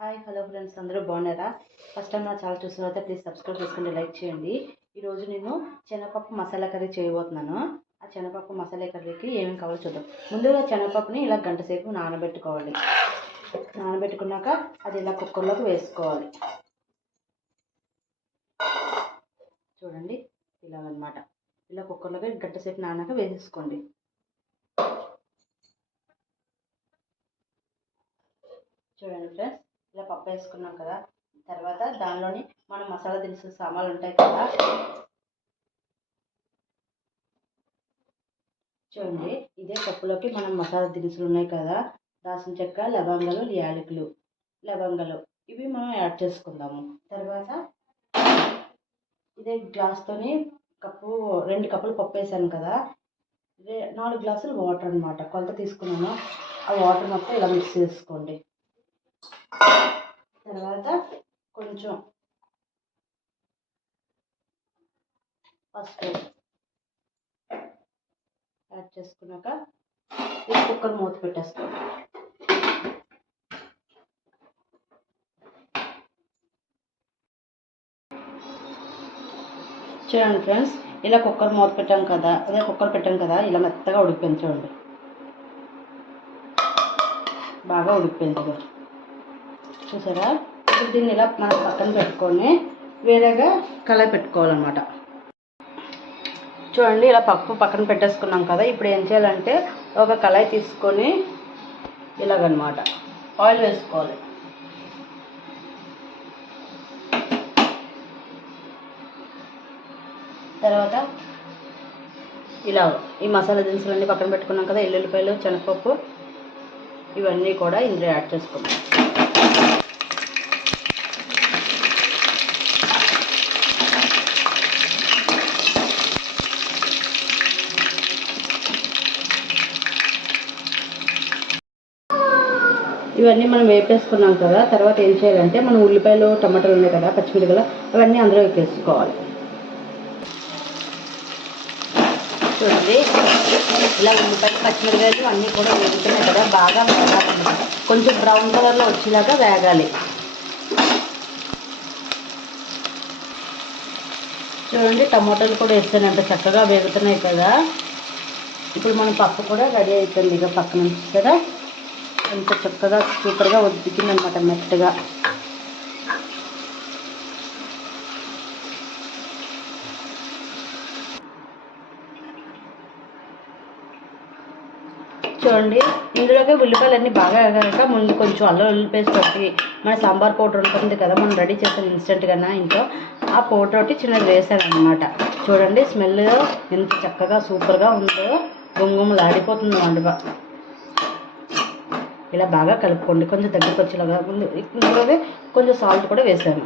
Hi hello friends, అందరూ బాగున్నారా? First time నా ఛానల్ చూసిన తర్వాత ప్లీజ్ సబ్స్క్రైబ్ చేసుకుని లైక్ చేయండి. ఈరోజు నేను శనగపప్పు మసాలా కర్రీ చేయబోతున్నాను. ఆ శనగపప్పు మసాలా కర్రీకి ఏమేమి కావాలో చూద్దాం. ముందుగా శనగపప్పుని ఇలా గంట సేపు నానబెట్టుకోవాలి. నానబెట్టుకున్నాక అది ఇలా కుక్కర్లోకి వేసుకోవాలి. చూడండి, ఇలాగనమాట. ఇలా కుక్కర్లోకి గంట సేపు నానాక వేసేసుకోండి. చూడండి ఫ్రెండ్స్, ఇలా పప్పు వేసుకున్నాం కదా. తర్వాత దానిలోని మనం మసాలా దినుసులు సామాన్లు ఉంటాయి కదా. చూడండి, ఇదే పప్పులోకి మనం మసాలా దినుసులు ఉన్నాయి కదా, దాల్చిన చెక్క, లవంగాలు, యాలకులు, లవంగాలు ఇవి మనం యాడ్ చేసుకుందాము. తర్వాత ఇదే గ్లాస్తోని రెండు కప్పులు పప్పు వేసాను కదా, 4 గ్లాసులు వాటర్ అనమాట కొలత తీసుకున్నాను. ఆ వాటర్ మొత్తం ఇలా మిక్స్ చేసుకోండి. తర్వాత కొంచెం పసుపు యాడ్ చేసుకున్నాక ఈ కుక్కర్ మూత పెట్టేసుకోండి. చూడండి ఫ్రెండ్స్, ఇలా కుక్కర్ మూత పెట్టాం కదా, ఇలా మెత్తగా ఉడికిపోయింది. చూడండి, బాగా ఉడికిపోయింది. చూసారా? ఇప్పుడు దీన్ని ఇలా మనం పక్కన పెట్టుకొని వేరేగా కళాయి పెట్టుకోవాలన్నమాట. చూడండి, ఇలా పప్పు పక్కన పెట్టేసుకున్నాం కదా. ఇప్పుడు ఏం చేయాలంటే ఒక కళాయి తీసుకొని ఇలాగనమాట ఆయిల్ వేసుకోవాలి. తర్వాత ఇలా ఈ మసాలా దినుసులన్నీ పక్కన పెట్టుకున్నాం కదా, ఎల్లుల్లిపాయలు, శనగపప్పు ఇవన్నీ కూడా ఇందులో యాడ్ చేసుకున్నాం. ఇవన్నీ మనం వేపేసుకున్నాం కదా. తర్వాత ఏం చేయాలంటే మనం ఉల్లిపాయలు, టమాటాలు ఉన్నాయి కదా, పచ్చిమిరపకాయలు అవన్నీ అందులో వేసుకోవాలి. చూడండి, ఇలా ఉల్లిపాయలు, పచ్చిమిరపకాయలు అన్నీ కూడా వేగుతున్నాయి కదా, బాగా వేగాలి. కొంచెం బ్రౌన్ కలర్లో వచ్చేలాగా వేగాలి. చూడండి, టమాటాలు కూడా వేస్తానంటే చక్కగా వేగుతున్నాయి కదా. ఇప్పుడు మన పప్పు కూడా రెడీ అవుతుంది. ఇక పక్కన నుంచి కదా, అంత చక్కగా సూపర్గా ఉడికిందనమాట, మెత్తగా. చూడండి, ఇందులోకి ఉల్లిపాయలన్నీ బాగా వేగాక ముందు కొంచెం అల్లం వెల్లుల్లి పేస్ట్ ఒకటి, మన సాంబార్ పౌడర్ ఉంటుంది కదా, మనం రెడీ చేసాం ఇన్స్టెంట్గా ఇంట్లో, ఆ పౌడర్ ఒకటి చిన్నది వేసాను అనమాట. చూడండి, స్మెల్ ఎంత చక్కగా సూపర్గా ఉందో, గుమగుమలాడిపోతుంది వండుగా. ఇలా బాగా కలుపుకోండి. కొంచెం దగ్గరికి వచ్చేలాగా ఇందులోనే కొంచెం సాల్ట్ కూడా వేసాను.